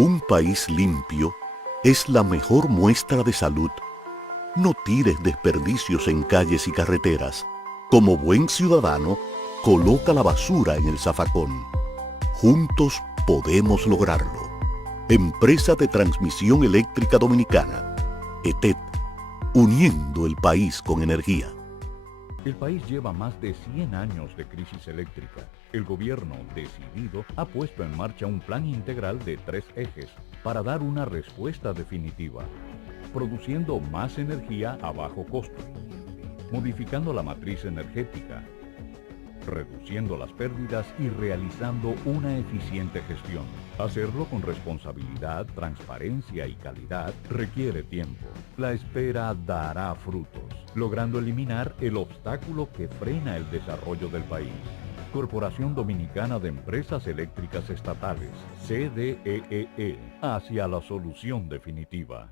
Un país limpio es la mejor muestra de salud. No tires desperdicios en calles y carreteras. Como buen ciudadano, coloca la basura en el zafacón. Juntos podemos lograrlo. Empresa de Transmisión Eléctrica Dominicana, ETED, uniendo el país con energía. El país lleva más de 100 años de crisis eléctrica. El gobierno, decidido, ha puesto en marcha un plan integral de 3 ejes para dar una respuesta definitiva, produciendo más energía a bajo costo, modificando la matriz energética, reduciendo las pérdidas y realizando una eficiente gestión. Hacerlo con responsabilidad, transparencia y calidad requiere tiempo. La espera dará frutos, logrando eliminar el obstáculo que frena el desarrollo del país. Corporación Dominicana de Empresas Eléctricas Estatales, CDEE, hacia la solución definitiva.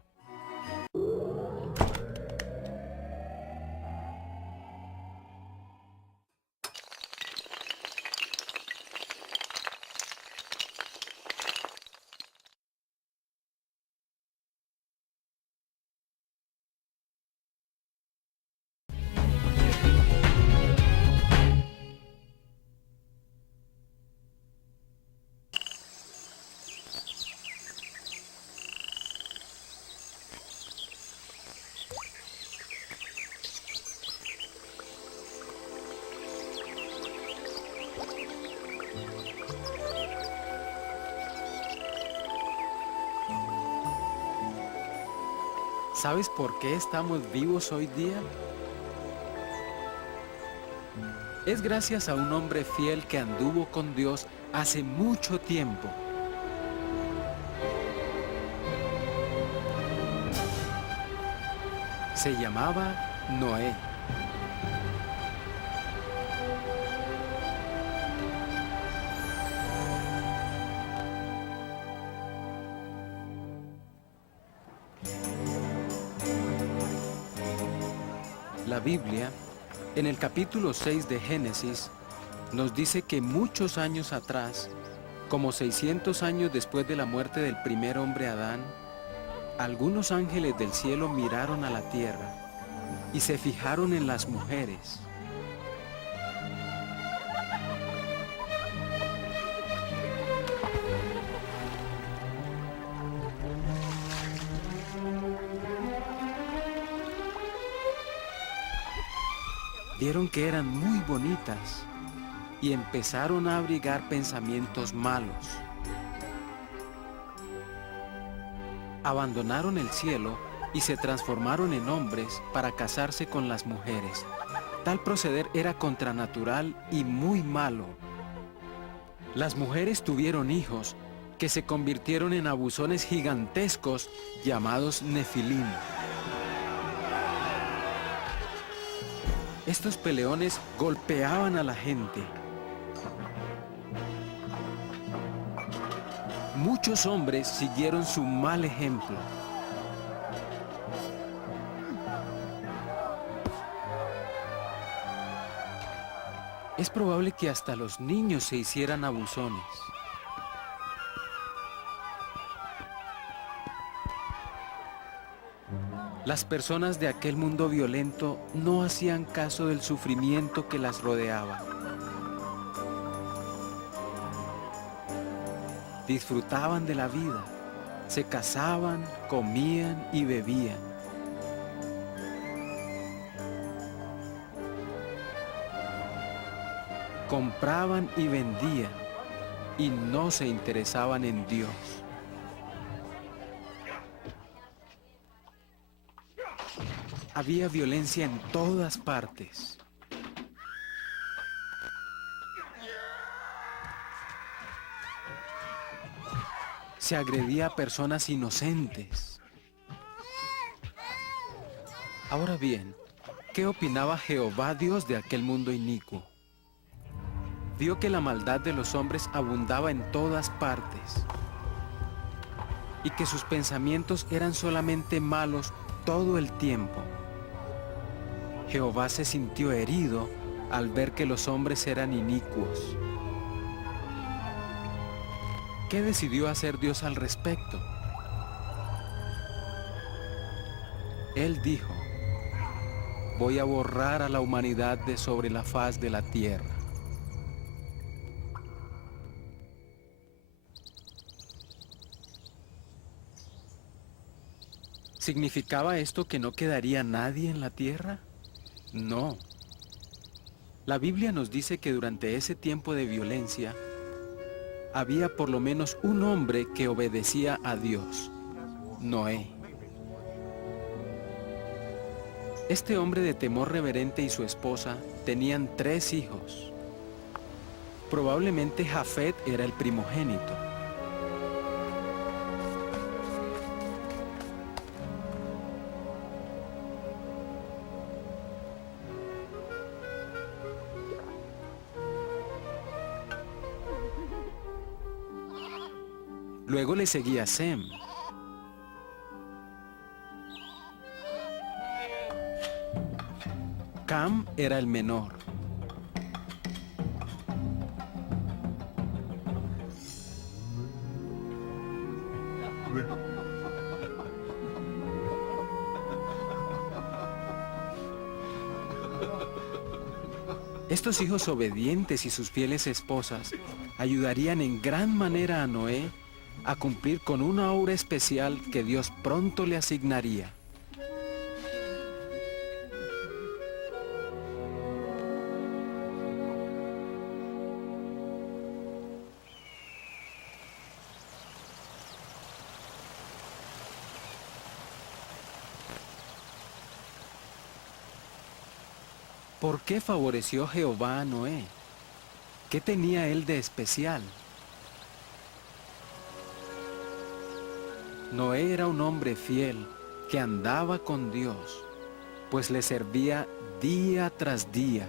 ¿Sabes por qué estamos vivos hoy día? Es gracias a un hombre fiel que anduvo con Dios hace mucho tiempo. Se llamaba Noé. La Biblia, en el capítulo 6 de Génesis, nos dice que muchos años atrás, como 600 años después de la muerte del primer hombre Adán, algunos ángeles del cielo miraron a la tierra y se fijaron en las mujeres. Vieron que eran muy bonitas y empezaron a abrigar pensamientos malos. Abandonaron el cielo y se transformaron en hombres para casarse con las mujeres. Tal proceder era contranatural y muy malo. Las mujeres tuvieron hijos que se convirtieron en abusones gigantescos llamados Nefilim. Estos peleones golpeaban a la gente. Muchos hombres siguieron su mal ejemplo. Es probable que hasta los niños se hicieran abusones. Las personas de aquel mundo violento no hacían caso del sufrimiento que las rodeaba. Disfrutaban de la vida, se casaban, comían y bebían. Compraban y vendían y no se interesaban en Dios. Había violencia en todas partes. Se agredía a personas inocentes. Ahora bien, ¿qué opinaba Jehová Dios de aquel mundo inicuo? Vio que la maldad de los hombres abundaba en todas partes y que sus pensamientos eran solamente malos todo el tiempo. Jehová se sintió herido al ver que los hombres eran inicuos. ¿Qué decidió hacer Dios al respecto? Él dijo: voy a borrar a la humanidad de sobre la faz de la tierra. ¿Significaba esto que no quedaría nadie en la tierra? No. La Biblia nos dice que durante ese tiempo de violencia había por lo menos un hombre que obedecía a Dios: Noé. Este hombre de temor reverente y su esposa tenían 3 hijos. Probablemente Jafet era el primogénito. Luego le seguía Sem. Cam era el menor. Estos hijos obedientes y sus fieles esposas ayudarían en gran manera a Noé a cumplir con una obra especial que Dios pronto le asignaría. ¿Por qué favoreció Jehová a Noé? ¿Qué tenía él de especial? Noé era un hombre fiel que andaba con Dios, pues le servía día tras día.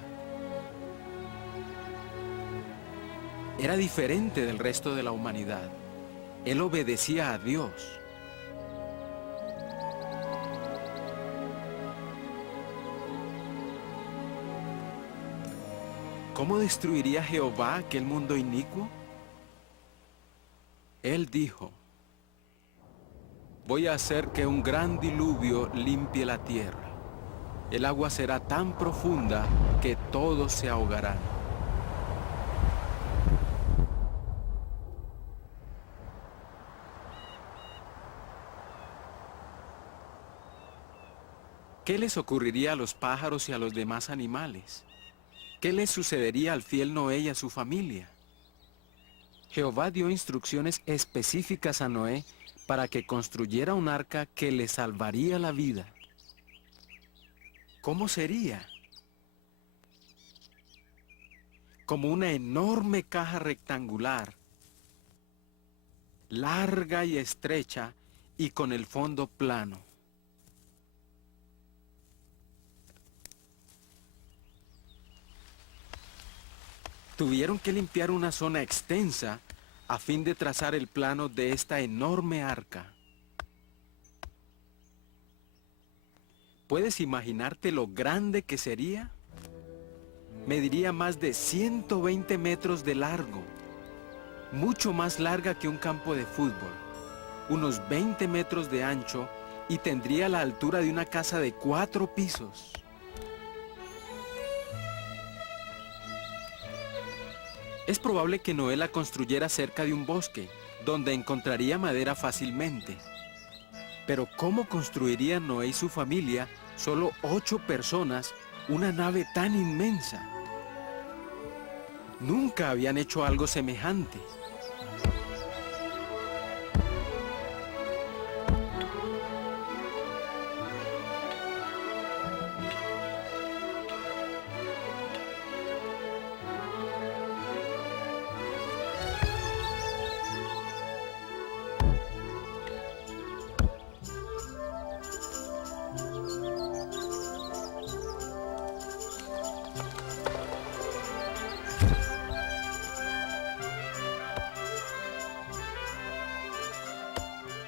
Era diferente del resto de la humanidad. Él obedecía a Dios. ¿Cómo destruiría Jehová aquel mundo inicuo? Él dijo: voy a hacer que un gran diluvio limpie la tierra. El agua será tan profunda que todos se ahogarán. ¿Qué les ocurriría a los pájaros y a los demás animales? ¿Qué les sucedería al fiel Noé y a su familia? Jehová dio instrucciones específicas a Noé para que construyera un arca que le salvaría la vida. ¿Cómo sería? Como una enorme caja rectangular, larga y estrecha y con el fondo plano. Tuvieron que limpiar una zona extensa a fin de trazar el plano de esta enorme arca. ¿Puedes imaginarte lo grande que sería? Mediría más de 120 metros de largo, mucho más larga que un campo de fútbol, unos 20 metros de ancho y tendría la altura de una casa de 4 pisos. Es probable que Noé la construyera cerca de un bosque, donde encontraría madera fácilmente. Pero ¿cómo construirían Noé y su familia, solo 8 personas, una nave tan inmensa? Nunca habían hecho algo semejante.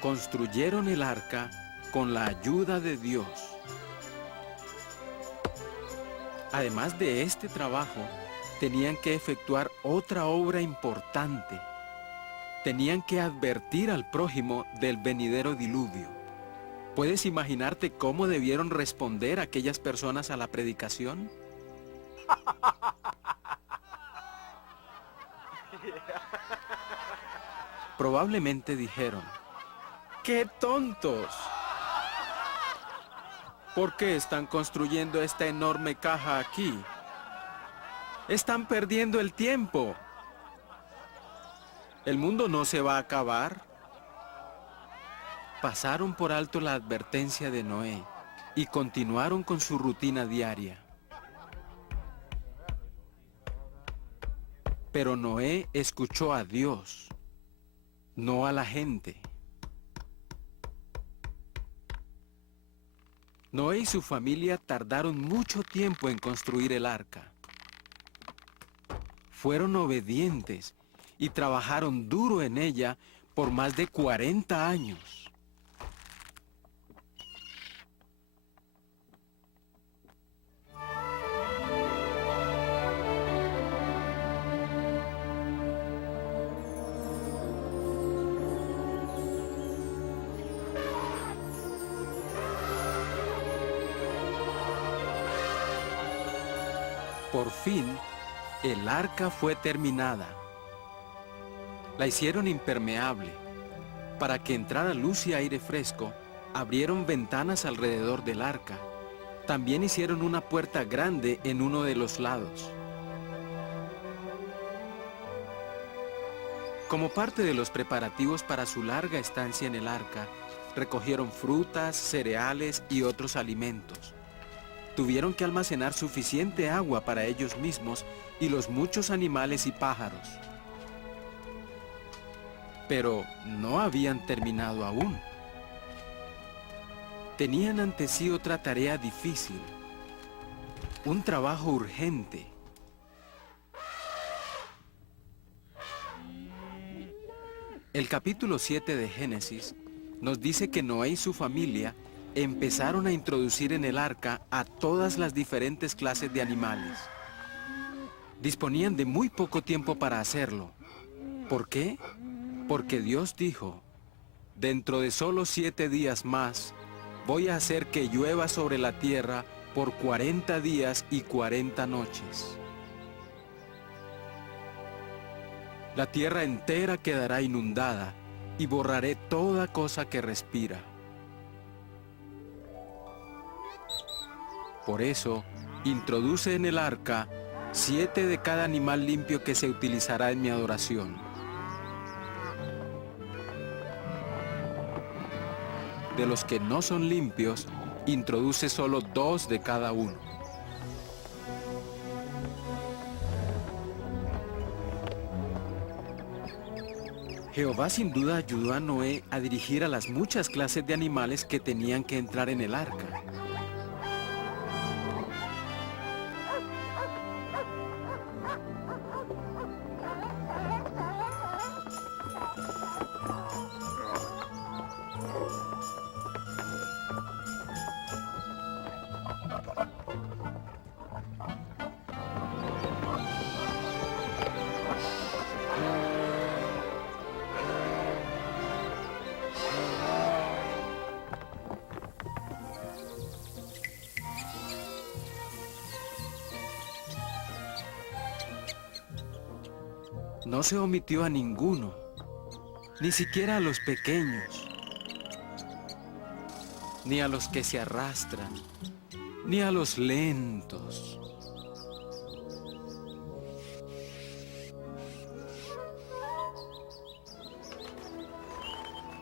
Construyeron el arca con la ayuda de Dios. Además de este trabajo, tenían que efectuar otra obra importante. Tenían que advertir al prójimo del venidero diluvio. ¿Puedes imaginarte cómo debieron responder aquellas personas a la predicación? Probablemente dijeron: ¡qué tontos! ¿Por qué están construyendo esta enorme caja aquí? Están perdiendo el tiempo. ¿El mundo no se va a acabar? Pasaron por alto la advertencia de Noé y continuaron con su rutina diaria. Pero Noé escuchó a Dios, no a la gente. Noé y su familia tardaron mucho tiempo en construir el arca. Fueron obedientes y trabajaron duro en ella por más de 40 años. Por fin, el arca fue terminada. La hicieron impermeable. Para que entrara luz y aire fresco, abrieron ventanas alrededor del arca. También hicieron una puerta grande en uno de los lados. Como parte de los preparativos para su larga estancia en el arca, recogieron frutas, cereales y otros alimentos. Tuvieron que almacenar suficiente agua para ellos mismos y los muchos animales y pájaros. Pero no habían terminado aún. Tenían ante sí otra tarea difícil, un trabajo urgente. El capítulo 7 de Génesis nos dice que Noé y su familia empezaron a introducir en el arca a todas las diferentes clases de animales. Disponían de muy poco tiempo para hacerlo. ¿Por qué? Porque Dios dijo: dentro de solo 7 días más, voy a hacer que llueva sobre la tierra por 40 días y 40 noches. La tierra entera quedará inundada y borraré toda cosa que respira. Por eso, introduce en el arca 7 de cada animal limpio que se utilizará en mi adoración. De los que no son limpios, introduce solo 2 de cada uno. Jehová sin duda ayudó a Noé a dirigir a las muchas clases de animales que tenían que entrar en el arca. No se omitió a ninguno, ni siquiera a los pequeños, ni a los que se arrastran, ni a los lentos.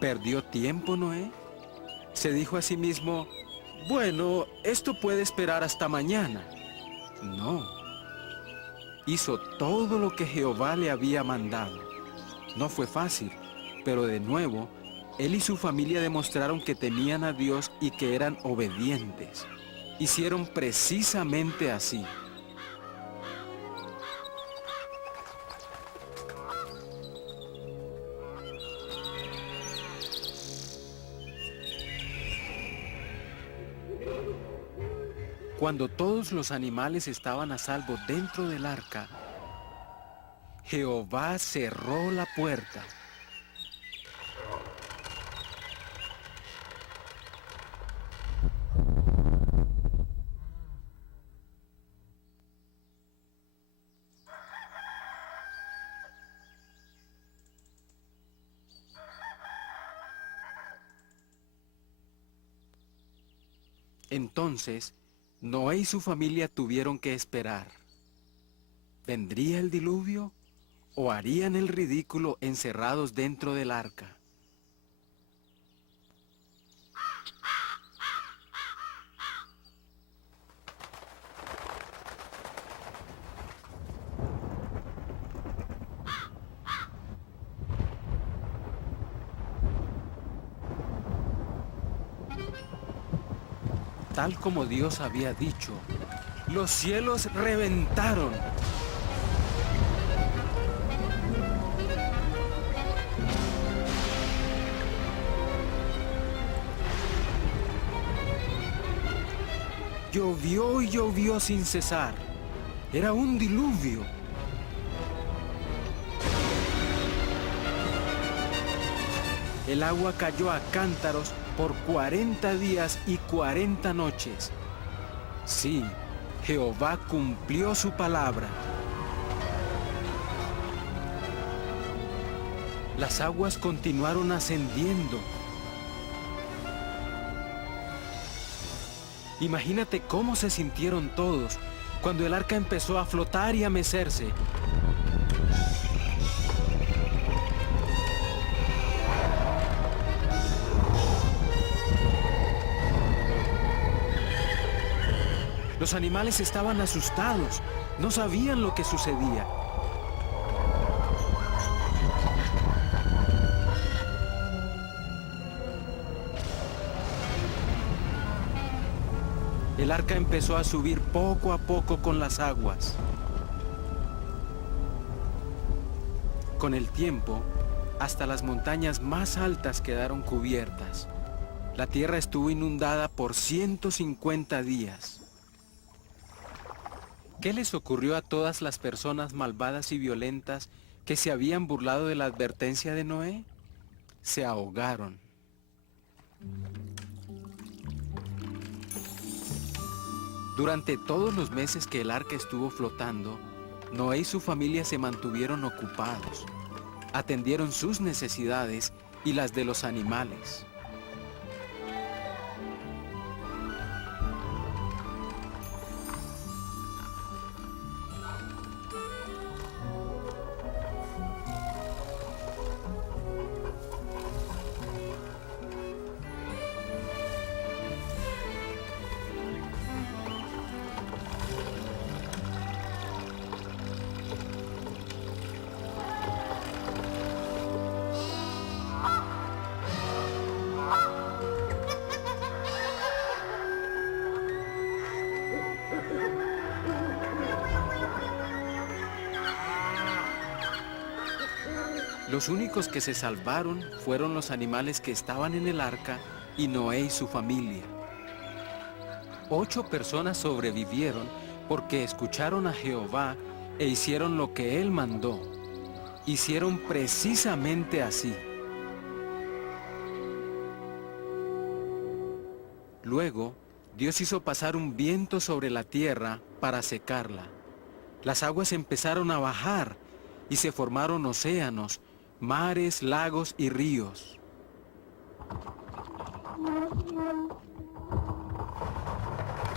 ¿Perdió tiempo Noé? Se dijo a sí mismo: bueno, esto puede esperar hasta mañana. No. Hizo todo lo que Jehová le había mandado. No fue fácil, pero de nuevo, él y su familia demostraron que temían a Dios y que eran obedientes. Hicieron precisamente así. Cuando todos los animales estaban a salvo dentro del arca, Jehová cerró la puerta Entonces, Noé y su familia tuvieron que esperar. ¿Vendría el diluvio o harían el ridículo encerrados dentro del arca? Tal como Dios había dicho, los cielos reventaron. Llovió y llovió sin cesar. Era un diluvio. El agua cayó a cántaros por 40 días y 40 noches. Sí, Jehová cumplió su palabra. Las aguas continuaron ascendiendo. Imagínate cómo se sintieron todos cuando el arca empezó a flotar y a mecerse. Los animales estaban asustados, no sabían lo que sucedía. El arca empezó a subir poco a poco con las aguas. Con el tiempo, hasta las montañas más altas quedaron cubiertas. La tierra estuvo inundada por 150 días. ¿Qué les ocurrió a todas las personas malvadas y violentas que se habían burlado de la advertencia de Noé? Se ahogaron. Durante todos los meses que el arca estuvo flotando, Noé y su familia se mantuvieron ocupados. Atendieron sus necesidades y las de los animales. Los únicos que se salvaron fueron los animales que estaban en el arca y Noé y su familia. 8 personas sobrevivieron porque escucharon a Jehová e hicieron lo que Él mandó. Hicieron precisamente así. Luego, Dios hizo pasar un viento sobre la tierra para secarla. Las aguas empezaron a bajar y se formaron océanos, mares, lagos y ríos.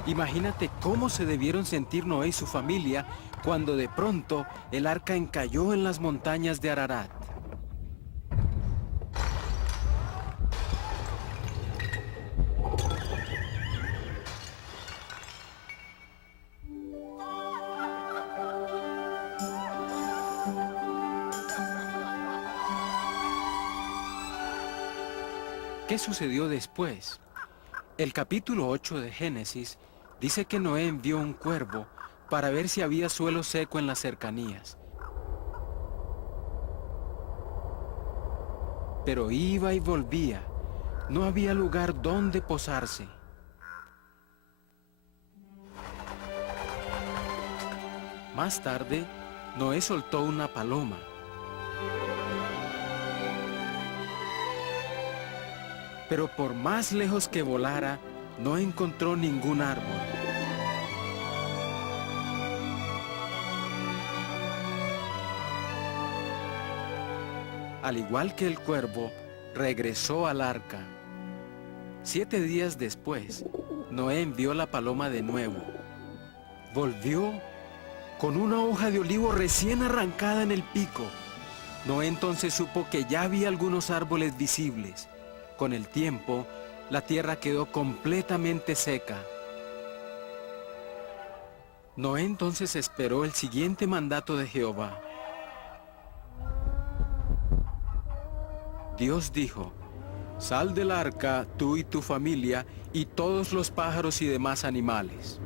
Imagínate cómo se debieron sentir Noé y su familia cuando de pronto el arca encalló en las montañas de Ararat. ¿Qué sucedió después? El capítulo 8 de Génesis dice que Noé envió un cuervo para ver si había suelo seco en las cercanías. Pero iba y volvía. No había lugar donde posarse. Más tarde, Noé soltó una paloma. Pero por más lejos que volara, no encontró ningún árbol. Al igual que el cuervo, regresó al arca. 7 días después, Noé envió la paloma de nuevo. Volvió con una hoja de olivo recién arrancada en el pico. Noé entonces supo que ya había algunos árboles visibles. Con el tiempo, la tierra quedó completamente seca. Noé entonces esperó el siguiente mandato de Jehová. Dios dijo: sal del arca, tú y tu familia, y todos los pájaros y demás animales.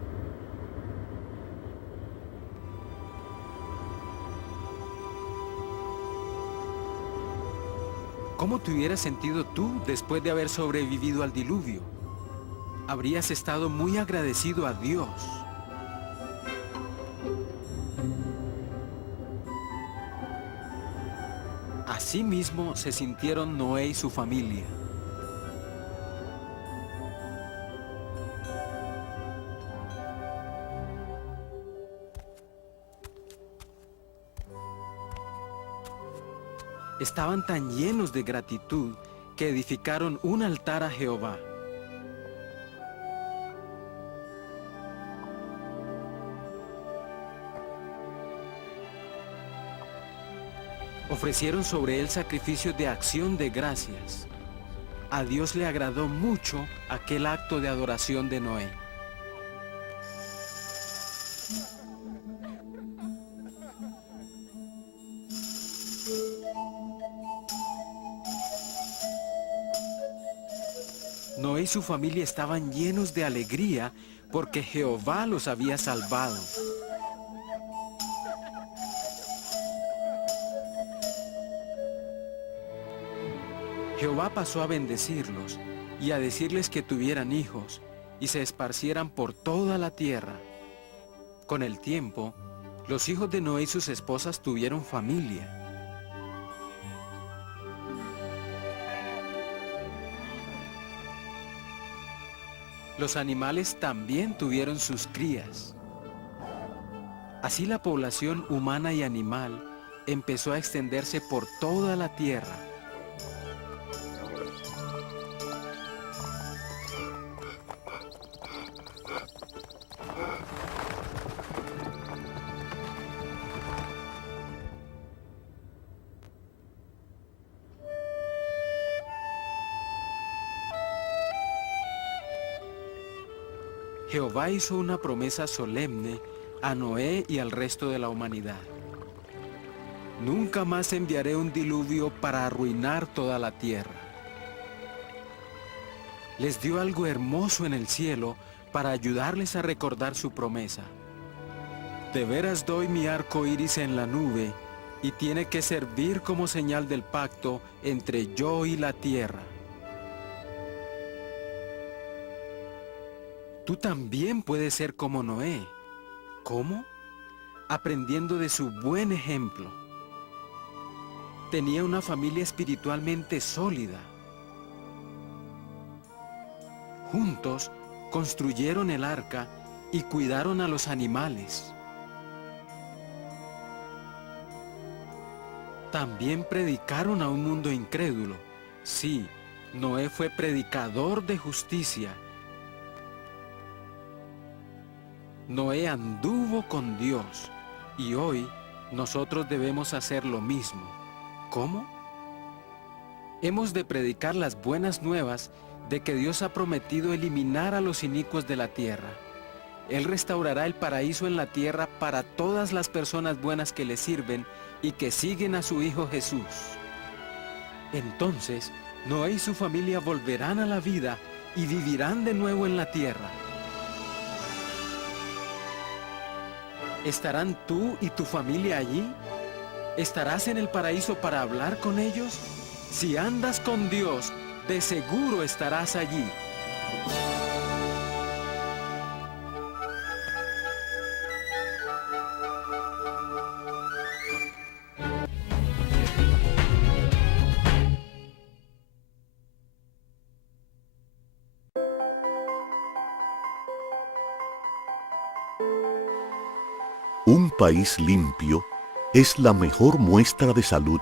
¿Cómo te hubieras sentido tú después de haber sobrevivido al diluvio? Habrías estado muy agradecido a Dios. Asimismo se sintieron Noé y su familia. Estaban tan llenos de gratitud que edificaron un altar a Jehová. Ofrecieron sobre él sacrificios de acción de gracias. A Dios le agradó mucho aquel acto de adoración de Noé. Noé y su familia estaban llenos de alegría porque Jehová los había salvado. Jehová pasó a bendecirlos y a decirles que tuvieran hijos y se esparcieran por toda la tierra. Con el tiempo, los hijos de Noé y sus esposas tuvieron familia. Los animales también tuvieron sus crías. Así la población humana y animal empezó a extenderse por toda la tierra. Jehová hizo una promesa solemne a Noé y al resto de la humanidad. Nunca más enviaré un diluvio para arruinar toda la tierra. Les dio algo hermoso en el cielo para ayudarles a recordar su promesa. De veras doy mi arco iris en la nube y tiene que servir como señal del pacto entre yo y la tierra. Tú también puedes ser como Noé. ¿Cómo? Aprendiendo de su buen ejemplo. Tenía una familia espiritualmente sólida. Juntos construyeron el arca y cuidaron a los animales. También predicaron a un mundo incrédulo. Sí, Noé fue predicador de justicia. Noé anduvo con Dios y hoy nosotros debemos hacer lo mismo. ¿Cómo? Hemos de predicar las buenas nuevas de que Dios ha prometido eliminar a los inicuos de la tierra. Él restaurará el paraíso en la tierra para todas las personas buenas que le sirven y que siguen a su Hijo Jesús. Entonces, Noé y su familia volverán a la vida y vivirán de nuevo en la tierra. ¿Estarán tú y tu familia allí? ¿Estarás en el paraíso para hablar con ellos? Si andas con Dios, de seguro estarás allí. Un país limpio es la mejor muestra de salud.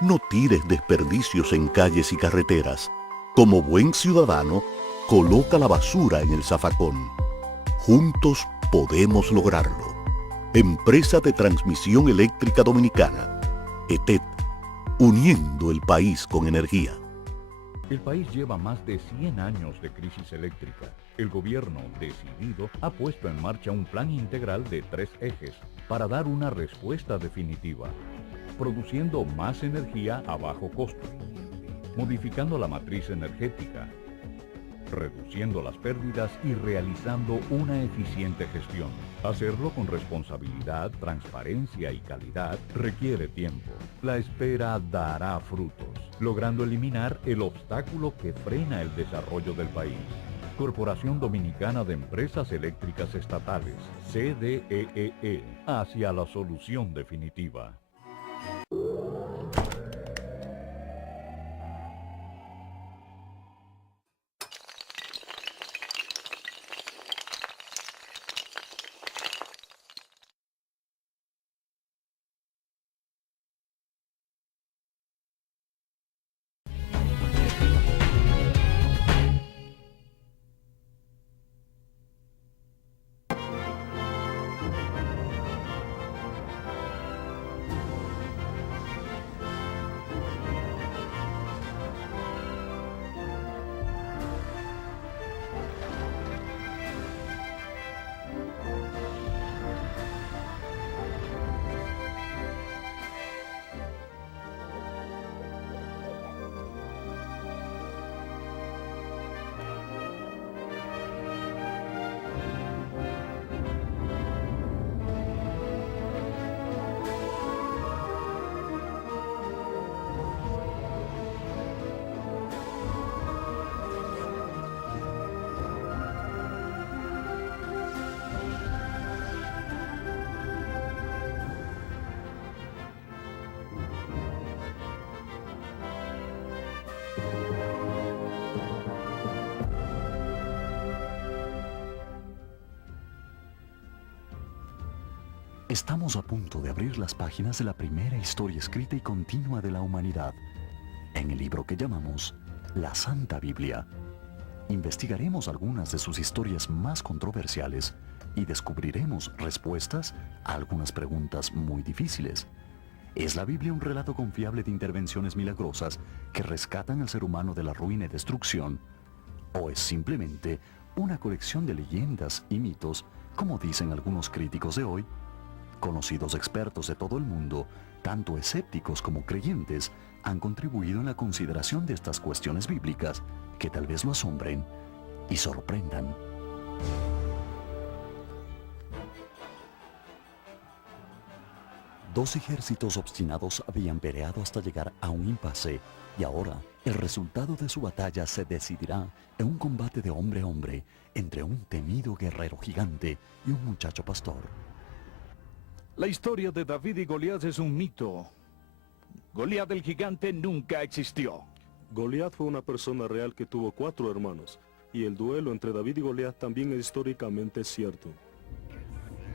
No tires desperdicios en calles y carreteras. Como buen ciudadano, coloca la basura en el zafacón. Juntos podemos lograrlo. Empresa de Transmisión Eléctrica Dominicana, ETED, uniendo el país con energía. El país lleva más de 100 años de crisis eléctrica. El gobierno, decidido, ha puesto en marcha un plan integral de 3 ejes para dar una respuesta definitiva, produciendo más energía a bajo costo, modificando la matriz energética, reduciendo las pérdidas y realizando una eficiente gestión. Hacerlo con responsabilidad, transparencia y calidad requiere tiempo. La espera dará frutos, logrando eliminar el obstáculo que frena el desarrollo del país. Corporación Dominicana de Empresas Eléctricas Estatales, CDEE, hacia la solución definitiva. Estamos a punto de abrir las páginas de la primera historia escrita y continua de la humanidad, en el libro que llamamos la Santa Biblia. Investigaremos algunas de sus historias más controversiales y descubriremos respuestas a algunas preguntas muy difíciles. ¿Es la Biblia un relato confiable de intervenciones milagrosas que rescatan al ser humano de la ruina y destrucción? ¿O es simplemente una colección de leyendas y mitos, como dicen algunos críticos de hoy? Conocidos expertos de todo el mundo, tanto escépticos como creyentes, han contribuido en la consideración de estas cuestiones bíblicas que tal vez lo asombren y sorprendan. Dos ejércitos obstinados habían peleado hasta llegar a un impasse, y ahora el resultado de su batalla se decidirá en un combate de hombre a hombre entre un temido guerrero gigante y un muchacho pastor. La historia de David y Goliat es un mito. Goliat el gigante nunca existió. Goliat fue una persona real que tuvo 4 hermanos, y el duelo entre David y Goliat también es históricamente cierto.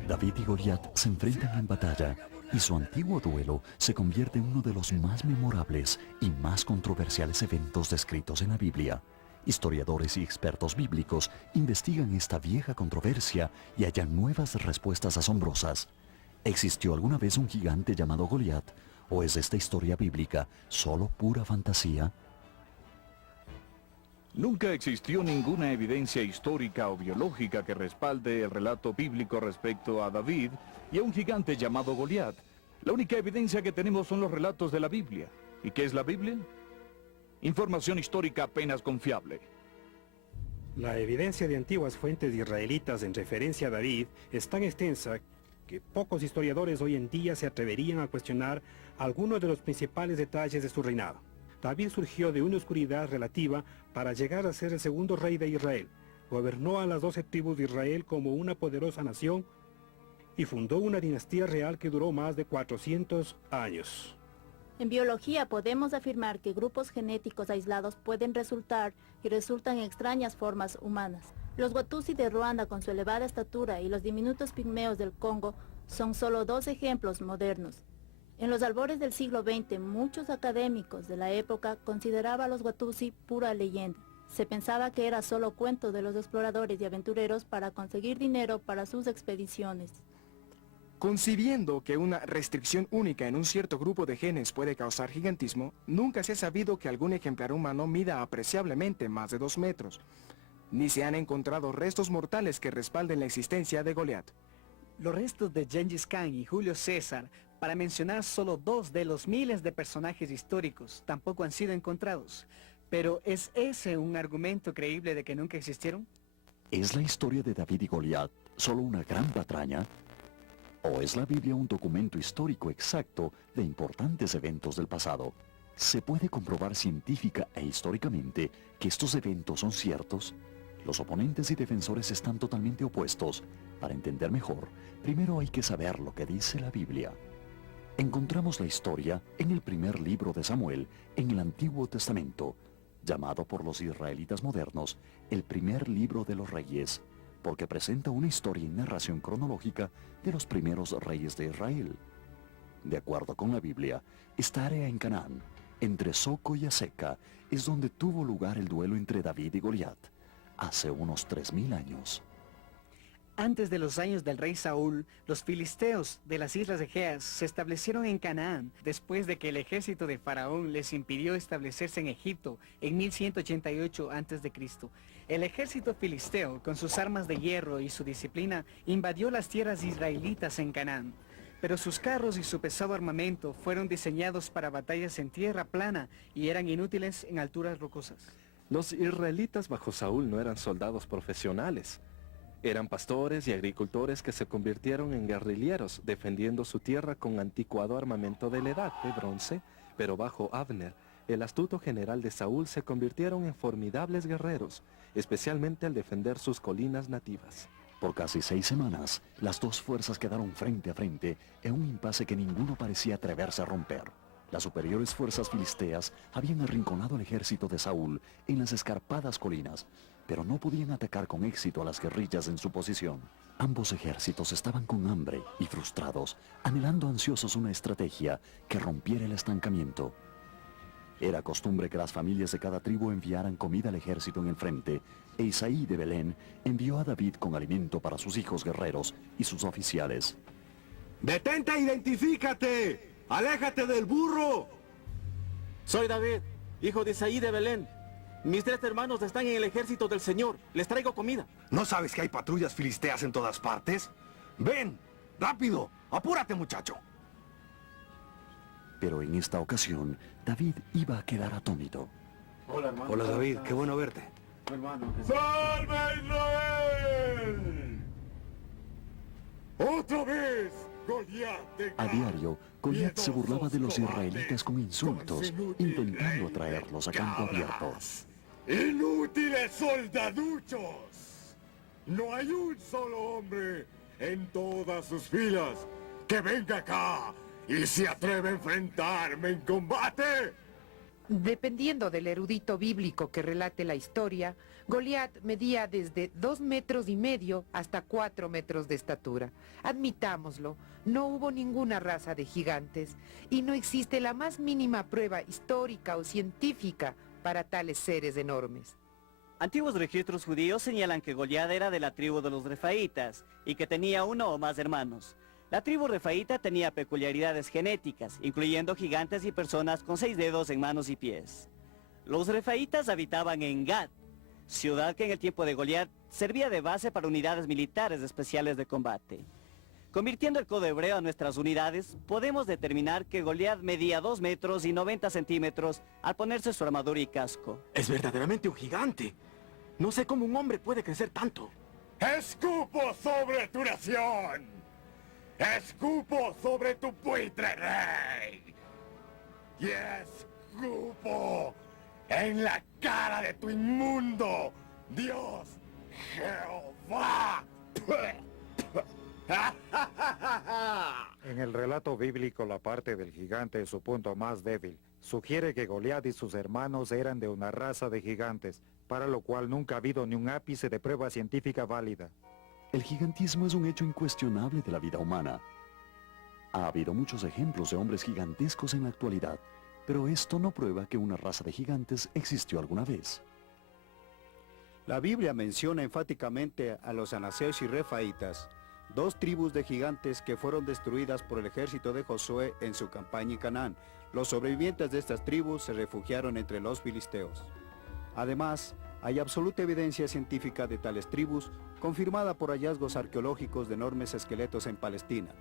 David y Goliat se enfrentan en batalla, y su antiguo duelo se convierte en uno de los más memorables y más controversiales eventos descritos en la Biblia. Historiadores y expertos bíblicos investigan esta vieja controversia y hallan nuevas respuestas asombrosas. ¿Existió alguna vez un gigante llamado Goliat? ¿O es esta historia bíblica solo pura fantasía? Nunca existió ninguna evidencia histórica o biológica que respalde el relato bíblico respecto a David y a un gigante llamado Goliat. La única evidencia que tenemos son los relatos de la Biblia. ¿Y qué es la Biblia? Información histórica apenas confiable. La evidencia de antiguas fuentes israelitas en referencia a David es tan extensa que pocos historiadores hoy en día se atreverían a cuestionar algunos de los principales detalles de su reinado. David surgió de una oscuridad relativa para llegar a ser el segundo rey de Israel. Gobernó a las 12 tribus de Israel como una poderosa nación y fundó una dinastía real que duró más de 400 años. En biología podemos afirmar que grupos genéticos aislados pueden resultar y resultan en extrañas formas humanas. Los Watusi de Ruanda con su elevada estatura y los diminutos pigmeos del Congo son solo 2 ejemplos modernos. En los albores del siglo XX, muchos académicos de la época consideraban a los Watusi pura leyenda. Se pensaba que era solo cuento de los exploradores y aventureros para conseguir dinero para sus expediciones. Concibiendo que una restricción única en un cierto grupo de genes puede causar gigantismo, nunca se ha sabido que algún ejemplar humano mida apreciablemente más de 2 metros, ni se han encontrado restos mortales que respalden la existencia de Goliat. Los restos de Gengis Khan y Julio César, para mencionar solo 2 de los miles de personajes históricos, tampoco han sido encontrados. Pero ¿es ese un argumento creíble de que nunca existieron? ¿Es la historia de David y Goliat solo una gran patraña? ¿O es la Biblia un documento histórico exacto de importantes eventos del pasado? ¿Se puede comprobar científica e históricamente que estos eventos son ciertos? Los oponentes y defensores están totalmente opuestos. Para entender mejor, primero hay que saber lo que dice la Biblia. Encontramos la historia en el primer libro de Samuel, en el Antiguo Testamento, llamado por los israelitas modernos el primer libro de los reyes, porque presenta una historia y narración cronológica de los primeros reyes de Israel. De acuerdo con la Biblia, esta área en Canaán, entre Soco y Aseca, es donde tuvo lugar el duelo entre David y Goliat, hace unos 3000 años. Antes de los años del rey Saúl, los filisteos de las islas Egeas se establecieron en Canaán después de que el ejército de Faraón les impidió establecerse en Egipto en 1188 a.C. El ejército filisteo, con sus armas de hierro y su disciplina, invadió las tierras israelitas en Canaán. Pero sus carros y su pesado armamento fueron diseñados para batallas en tierra plana y eran inútiles en alturas rocosas. Los israelitas bajo Saúl no eran soldados profesionales. Eran pastores y agricultores que se convirtieron en guerrilleros, defendiendo su tierra con anticuado armamento de la edad de bronce, pero bajo Abner, el astuto general de Saúl, se convirtieron en formidables guerreros, especialmente al defender sus colinas nativas. Por casi 6 semanas, las dos fuerzas quedaron frente a frente en un impasse que ninguno parecía atreverse a romper. Las superiores fuerzas filisteas habían arrinconado al ejército de Saúl en las escarpadas colinas, pero no podían atacar con éxito a las guerrillas en su posición. Ambos ejércitos estaban con hambre y frustrados, anhelando ansiosos una estrategia que rompiera el estancamiento. Era costumbre que las familias de cada tribu enviaran comida al ejército en el frente, e Isaí de Belén envió a David con alimento para sus hijos guerreros y sus oficiales. ¡Detente e identifícate! ¡Aléjate del burro! Soy David, hijo de Isaí de Belén. Mis 3 hermanos están en el ejército del Señor. Les traigo comida. ¿No sabes que hay patrullas filisteas en todas partes? ¡Ven! ¡Rápido! ¡Apúrate, muchacho! Pero en esta ocasión, David iba a quedar atónito. Hola, hermano. Hola, David. Qué bueno verte. Hermano. ¡Salve Israel! ¡Otra vez! A diario, Goliat se burlaba de los israelitas con insultos, intentando atraerlos a campo abierto. ¡Inútiles soldaduchos! No hay un solo hombre en todas sus filas que venga acá y se atreve a enfrentarme en combate. Dependiendo del erudito bíblico que relate la historia, Goliat medía desde 2,5 metros hasta 4 metros de estatura. Admitámoslo, no hubo ninguna raza de gigantes y no existe la más mínima prueba histórica o científica para tales seres enormes. Antiguos registros judíos señalan que Goliat era de la tribu de los refaítas y que tenía 1 o más hermanos. La tribu refaíta tenía peculiaridades genéticas, incluyendo gigantes y personas con 6 dedos en manos y pies. Los refaítas habitaban en Gad, ciudad que en el tiempo de Goliat servía de base para unidades militares especiales de combate. Convirtiendo el codo hebreo a nuestras unidades, podemos determinar que Goliat medía 2 metros y 90 centímetros al ponerse su armadura y casco. Es verdaderamente un gigante. No sé cómo un hombre puede crecer tanto. ¡Escupo sobre tu nación! ¡Escupo sobre tu buitre rey! ¡Y escupo en la cara de tu inmundo Dios Jehová! En el relato bíblico, la parte del gigante es su punto más débil. Sugiere que Goliat y sus hermanos eran de una raza de gigantes, para lo cual nunca ha habido ni un ápice de prueba científica válida. El gigantismo es un hecho incuestionable de la vida humana. Ha habido muchos ejemplos de hombres gigantescos en la actualidad, pero esto no prueba que una raza de gigantes existió alguna vez. La Biblia menciona enfáticamente a los anaseos y refaítas, dos tribus de gigantes que fueron destruidas por el ejército de Josué en su campaña en Canaán. Los sobrevivientes de estas tribus se refugiaron entre los filisteos. Además, hay absoluta evidencia científica de tales tribus, confirmada por hallazgos arqueológicos de enormes esqueletos en Palestina.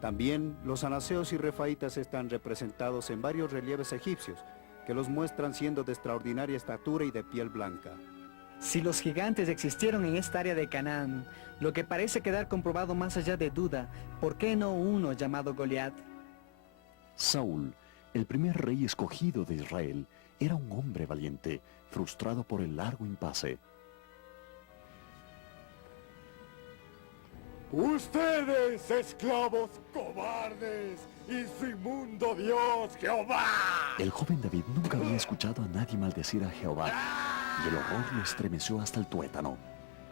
También los anaseos y refaítas están representados en varios relieves egipcios, que los muestran siendo de extraordinaria estatura y de piel blanca. Si los gigantes existieron en esta área de Canaán, lo que parece quedar comprobado más allá de duda, ¿por qué no uno llamado Goliat? Saúl, el primer rey escogido de Israel, era un hombre valiente, frustrado por el largo impasse. Ustedes, esclavos cobardes, y su inmundo Dios, Jehová. El joven David nunca había escuchado a nadie maldecir a Jehová, y el horror lo estremeció hasta el tuétano.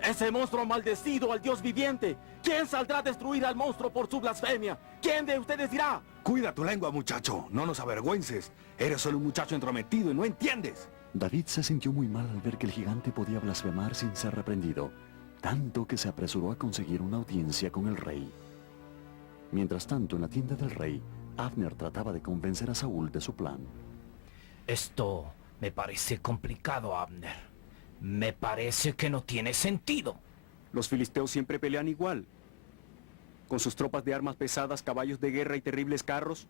¡Ese monstruo ha maldecido al Dios viviente! ¿Quién saldrá a destruir al monstruo por su blasfemia? ¿Quién de ustedes dirá? Cuida tu lengua, muchacho. No nos avergüences. Eres solo un muchacho entrometido y no entiendes. David se sintió muy mal al ver que el gigante podía blasfemar sin ser reprendido, tanto que se apresuró a conseguir una audiencia con el rey. Mientras tanto, en la tienda del rey, Abner trataba de convencer a Saúl de su plan. Esto me parece complicado, Abner. Me parece que no tiene sentido. Los filisteos siempre pelean igual, con sus tropas de armas pesadas, caballos de guerra y terribles carros.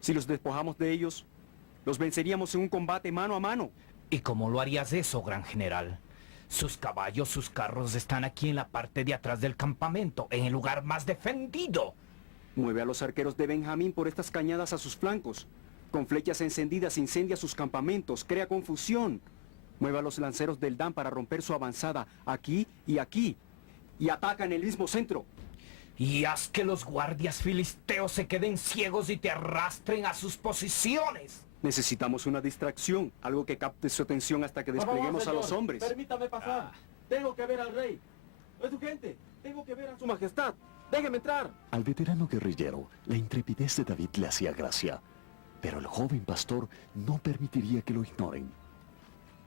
Si los despojamos de ellos, los venceríamos en un combate mano a mano. ¿Y cómo lo harías eso, gran general? Sus caballos, sus carros están aquí en la parte de atrás del campamento, en el lugar más defendido. Mueve a los arqueros de Benjamín por estas cañadas a sus flancos. Con flechas encendidas incendia sus campamentos, crea confusión. Mueve a los lanceros del Dan para romper su avanzada aquí, y ataca en el mismo centro. Y haz que los guardias filisteos se queden ciegos y te arrastren a sus posiciones. Necesitamos una distracción, algo que capte su atención hasta que despleguemos a los hombres. Permítame pasar. Tengo que ver al rey. Es urgente. Tengo que ver a su majestad. Déjeme entrar. Al veterano guerrillero, la intrepidez de David le hacía gracia, pero el joven pastor no permitiría que lo ignoren.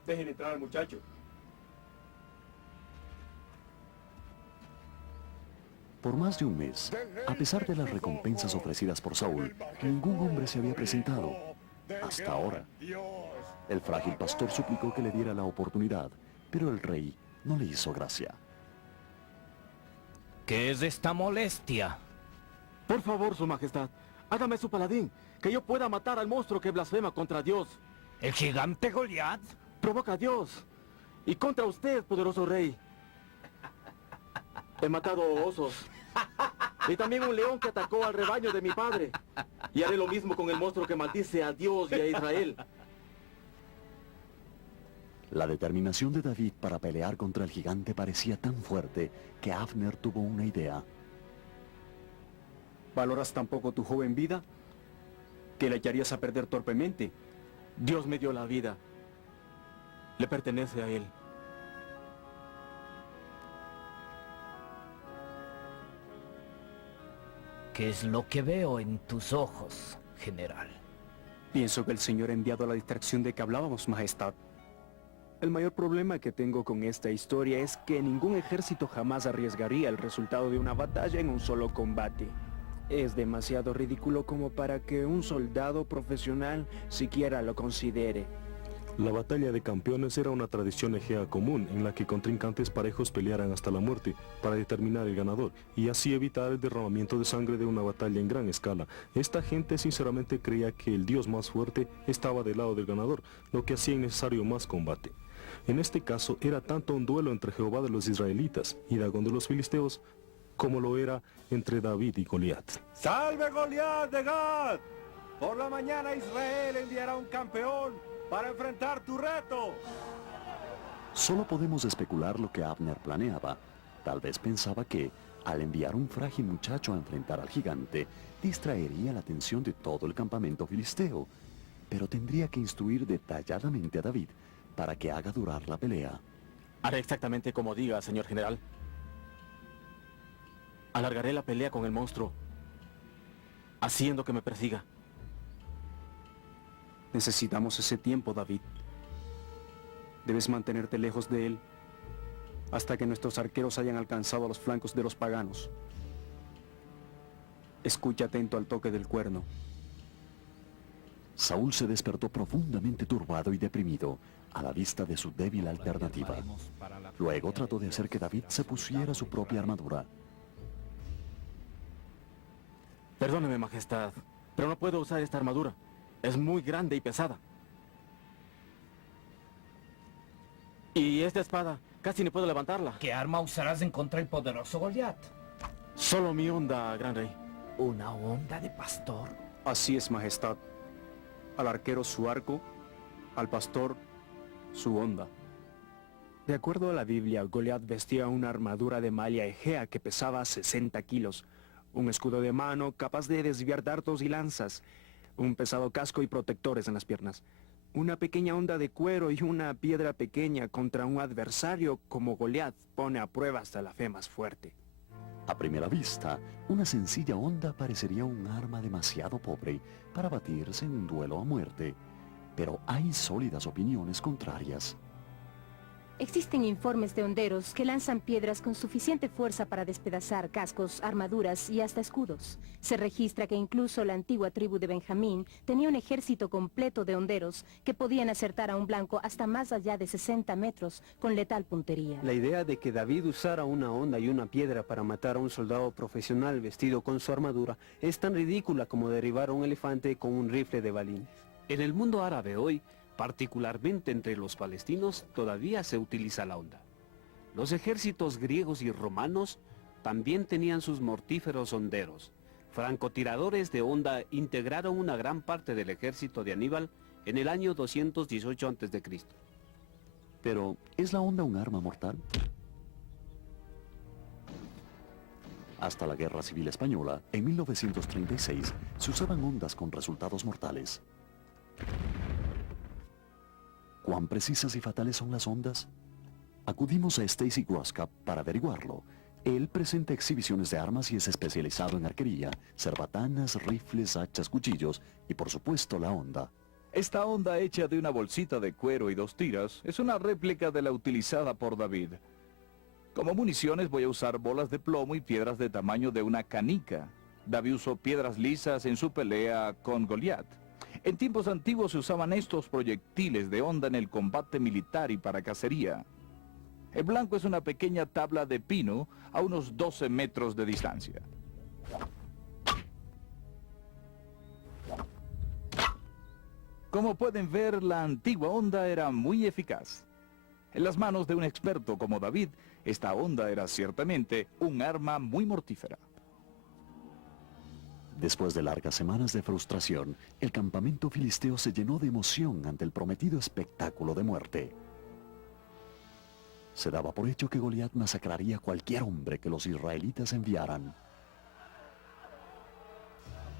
Dejen entrar al muchacho. Por más de un mes, a pesar de las recompensas ofrecidas por Saúl, ningún hombre se había presentado. Hasta ahora. El frágil pastor suplicó que le diera la oportunidad, pero el rey no le hizo gracia. ¿Qué es esta molestia? Por favor, su majestad, hágame su paladín, que yo pueda matar al monstruo que blasfema contra Dios. ¿El gigante Goliat? Provoca a Dios. Y contra usted, poderoso rey. He matado osos. Y también un león que atacó al rebaño de mi padre. Y haré lo mismo con el monstruo que maldice a Dios y a Israel. La determinación de David para pelear contra el gigante parecía tan fuerte que Abner tuvo una idea. ¿Valoras tan poco tu joven vida que la echarías a perder torpemente? Dios me dio la vida. Le pertenece a él. ¿Qué es lo que veo en tus ojos, general? Pienso que el Señor ha enviado la distracción de que hablábamos, majestad. El mayor problema que tengo con esta historia es que ningún ejército jamás arriesgaría el resultado de una batalla en un solo combate. Es demasiado ridículo como para que un soldado profesional siquiera lo considere. La batalla de campeones era una tradición egea común en la que contrincantes parejos pelearan hasta la muerte para determinar el ganador y así evitar el derramamiento de sangre de una batalla en gran escala. Esta gente sinceramente creía que el dios más fuerte estaba del lado del ganador, lo que hacía innecesario más combate. En este caso era tanto un duelo entre Jehová de los israelitas y Dagón de los filisteos como lo era entre David y Goliat. ¡Salve Goliat de Gad! Por la mañana Israel enviará un campeón para enfrentar tu reto. Solo podemos especular lo que Abner planeaba. Tal vez pensaba que, al enviar un frágil muchacho a enfrentar al gigante, distraería la atención de todo el campamento filisteo. Pero tendría que instruir detalladamente a David para que haga durar la pelea. Haré exactamente como diga, señor general. Alargaré la pelea con el monstruo, haciendo que me persiga. Necesitamos ese tiempo, David. Debes mantenerte lejos de él hasta que nuestros arqueros hayan alcanzado los flancos de los paganos. Escucha atento al toque del cuerno. Saúl se despertó profundamente turbado y deprimido a la vista de su débil alternativa. Luego trató de hacer que David se pusiera su propia armadura. Perdóneme, Majestad, pero no puedo usar esta armadura. Es muy grande y pesada. Y esta espada, casi ni puedo levantarla. ¿Qué arma usarás en contra del poderoso Goliat? Solo mi honda, gran rey. ¿Una honda de pastor? Así es, Majestad. Al arquero su arco, al pastor su honda. De acuerdo a la Biblia, Goliat vestía una armadura de malla egea que pesaba 60 kilos, un escudo de mano capaz de desviar dardos y lanzas, un pesado casco y protectores en las piernas, una pequeña honda de cuero y una piedra pequeña contra un adversario como Goliat pone a prueba hasta la fe más fuerte. A primera vista, una sencilla honda parecería un arma demasiado pobre para batirse en un duelo a muerte, pero hay sólidas opiniones contrarias. Existen informes de honderos que lanzan piedras con suficiente fuerza para despedazar cascos, armaduras y hasta escudos. Se registra que incluso la antigua tribu de Benjamín tenía un ejército completo de honderos que podían acertar a un blanco hasta más allá de 60 metros con letal puntería. La idea de que David usara una honda y una piedra para matar a un soldado profesional vestido con su armadura es tan ridícula como derribar a un elefante con un rifle de balines. En el mundo árabe hoy, particularmente entre los palestinos, todavía se utiliza la honda. Los ejércitos griegos y romanos también tenían sus mortíferos honderos. Francotiradores de honda integraron una gran parte del ejército de Aníbal en el año 218 a.C. Pero, ¿es la honda un arma mortal? Hasta la Guerra Civil Española, en 1936, se usaban hondas con resultados mortales. ¿Cuán precisas y fatales son las hondas? Acudimos a Stacy Groskop para averiguarlo. Él presenta exhibiciones de armas y es especializado en arquería, cerbatanas, rifles, hachas, cuchillos y por supuesto la honda. Esta honda hecha de una bolsita de cuero y 2 tiras es una réplica de la utilizada por David. Como municiones voy a usar bolas de plomo y piedras de tamaño de una canica. David usó piedras lisas en su pelea con Goliat. En tiempos antiguos se usaban estos proyectiles de honda en el combate militar y para cacería. El blanco es una pequeña tabla de pino a unos 12 metros de distancia. Como pueden ver, la antigua honda era muy eficaz. En las manos de un experto como David, esta honda era ciertamente un arma muy mortífera. Después de largas semanas de frustración, el campamento filisteo se llenó de emoción ante el prometido espectáculo de muerte. Se daba por hecho que Goliat masacraría a cualquier hombre que los israelitas enviaran.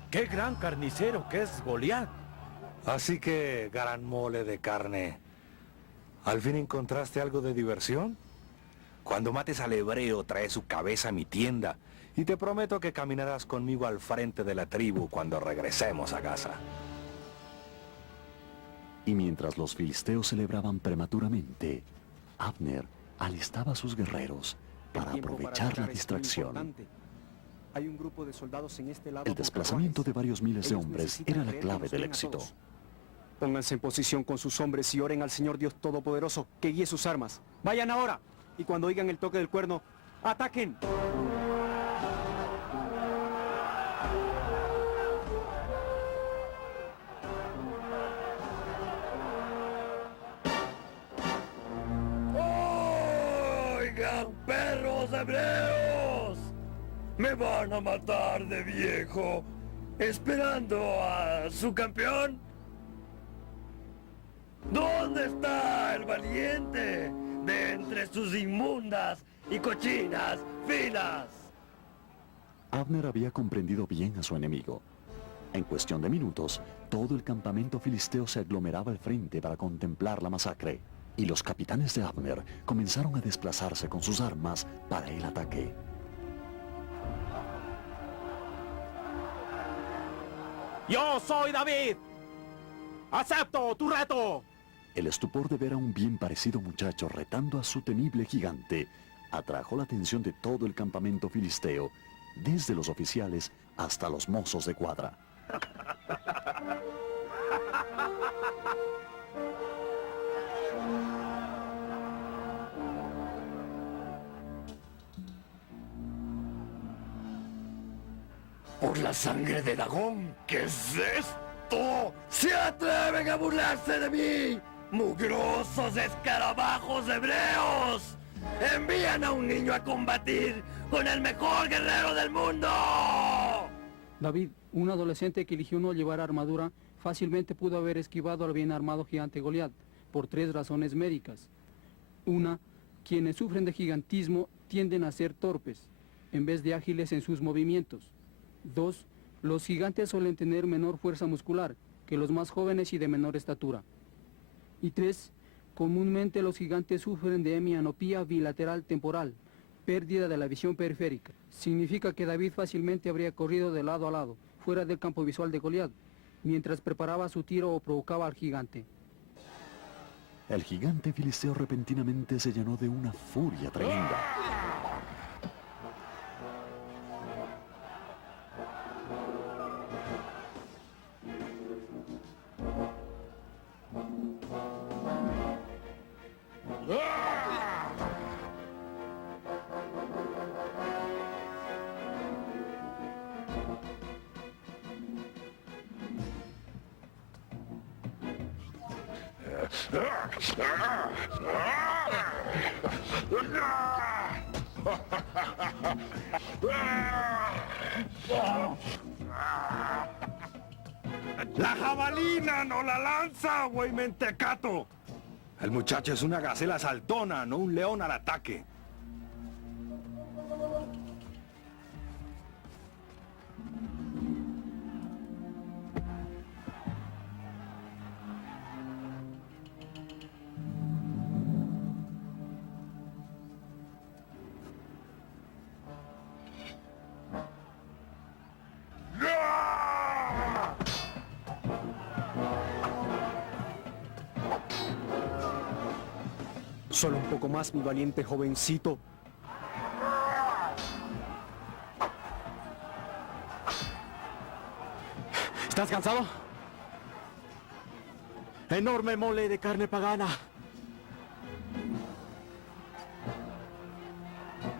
¡Qué gran carnicero que es Goliat! Así que, gran mole de carne, ¿al fin encontraste algo de diversión? Cuando mates al hebreo, trae su cabeza a mi tienda. Y te prometo que caminarás conmigo al frente de la tribu cuando regresemos a casa. Y mientras los filisteos celebraban prematuramente, Abner alistaba a sus guerreros para aprovechar la distracción. Hay un grupo de soldados en este lado. El desplazamiento de varios miles de hombres era la clave del éxito. Pónganse en posición con sus hombres y oren al Señor Dios Todopoderoso que guíe sus armas. ¡Vayan ahora! Y cuando oigan el toque del cuerno, ¡ataquen! ¡Oigan, perros hebreos! ¡Me van a matar de viejo esperando a su campeón! ¿Dónde está el valiente de entre sus inmundas y cochinas filas? Abner había comprendido bien a su enemigo. En cuestión de minutos, todo el campamento filisteo se aglomeraba al frente para contemplar la masacre, y los capitanes de Abner comenzaron a desplazarse con sus armas para el ataque. ¡Yo soy David! ¡Acepto tu reto! El estupor de ver a un bien parecido muchacho retando a su temible gigante atrajo la atención de todo el campamento filisteo, desde los oficiales hasta los mozos de cuadra. ¡Por la sangre de Dagón! ¿Qué es esto? ¡Se atreven a burlarse de mí! ¡Mugrosos escarabajos hebreos! ¡Envían a un niño a combatir con el mejor guerrero del mundo! David, un adolescente que eligió no llevar armadura, fácilmente pudo haber esquivado al bien armado gigante Goliat, por 3 razones médicas. Una, quienes sufren de gigantismo tienden a ser torpes, en vez de ágiles en sus movimientos. 2, los gigantes suelen tener menor fuerza muscular que los más jóvenes y de menor estatura. Y 3, comúnmente los gigantes sufren de hemianopía bilateral temporal, pérdida de la visión periférica. Significa que David fácilmente habría corrido de lado a lado, fuera del campo visual de Goliat, mientras preparaba su tiro o provocaba al gigante. El gigante filisteo repentinamente se llenó de una furia tremenda. ¡La jabalina no la lanza, güey mentecato! El muchacho es una gacela saltona, no un león al ataque. Solo un poco más, mi valiente jovencito. ¿Estás cansado? Enorme mole de carne pagana.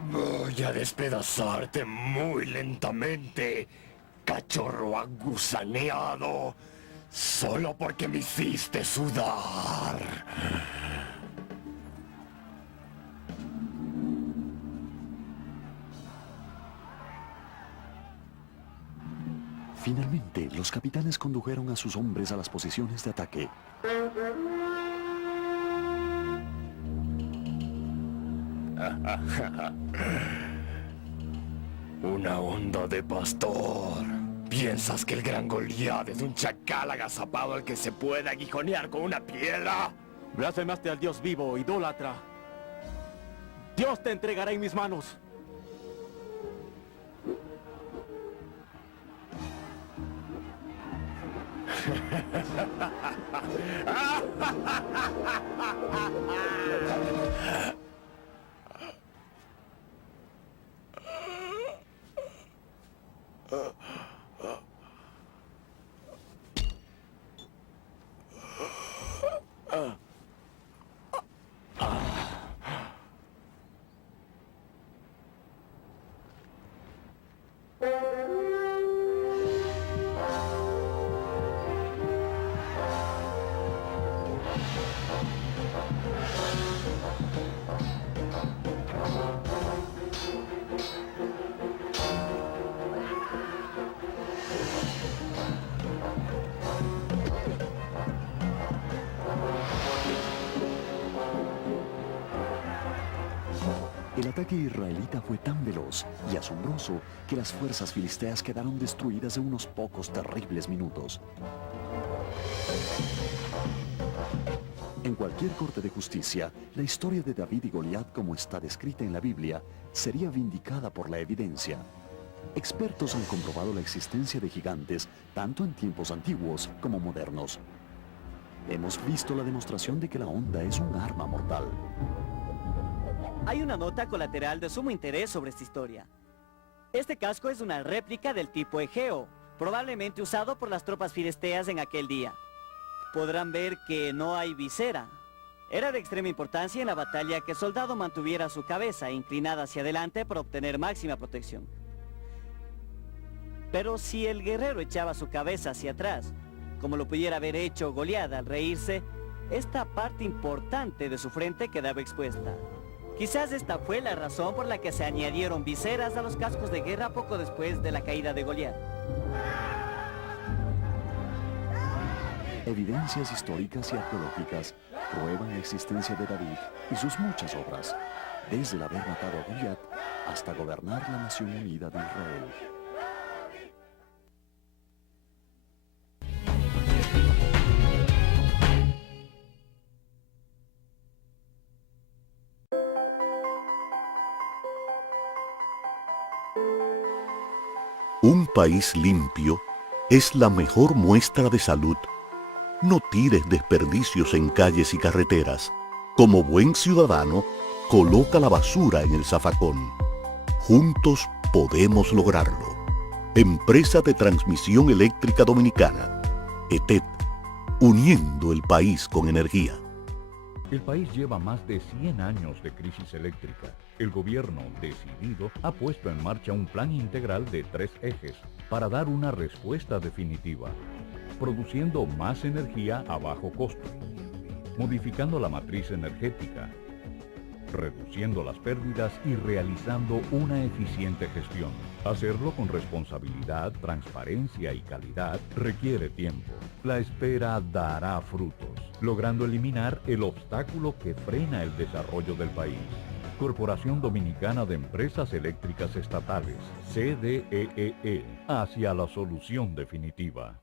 Voy a despedazarte muy lentamente, cachorro agusaneado, solo porque me hiciste sudar. Finalmente, los capitanes condujeron a sus hombres a las posiciones de ataque. Una onda de pastor. ¿Piensas que el gran Goliat es un chacal agazapado al que se puede aguijonear con una piedra? Blasfemaste al Dios vivo, idólatra. Dios te entregará en mis manos. El ataque israelita fue tan veloz y asombroso que las fuerzas filisteas quedaron destruidas en unos pocos terribles minutos. En cualquier corte de justicia, la historia de David y Goliat, como está descrita en la Biblia, sería vindicada por la evidencia. Expertos han comprobado la existencia de gigantes tanto en tiempos antiguos como modernos. hemos visto la demostración de que la onda es un arma mortal. Hay una nota colateral de sumo interés sobre esta historia. Este casco es una réplica del tipo Egeo, probablemente usado por las tropas filisteas en aquel día. Podrán ver que no hay visera. Era de extrema importancia en la batalla que el soldado mantuviera su cabeza inclinada hacia adelante para obtener máxima protección. Pero si el guerrero echaba su cabeza hacia atrás, como lo pudiera haber hecho Goliat al reírse, esta parte importante de su frente quedaba expuesta. Quizás esta fue la razón por la que se añadieron viseras a los cascos de guerra poco después de la caída de Goliat. Evidencias históricas y arqueológicas prueban la existencia de David y sus muchas obras, desde el haber matado a Goliat hasta gobernar la nación unida de Israel. Un país limpio es la mejor muestra de salud. No tires desperdicios en calles y carreteras. Como buen ciudadano, coloca la basura en el zafacón. Juntos podemos lograrlo. Empresa de Transmisión Eléctrica Dominicana, ETED, uniendo el país con energía. El país lleva más de 100 años de crisis eléctrica. El gobierno, decidido, ha puesto en marcha un plan integral de 3 ejes para dar una respuesta definitiva, produciendo más energía a bajo costo, modificando la matriz energética, reduciendo las pérdidas y realizando una eficiente gestión. Hacerlo con responsabilidad, transparencia y calidad requiere tiempo. La espera dará frutos, logrando eliminar el obstáculo que frena el desarrollo del país. Corporación Dominicana de Empresas Eléctricas Estatales, CDEE, hacia la solución definitiva.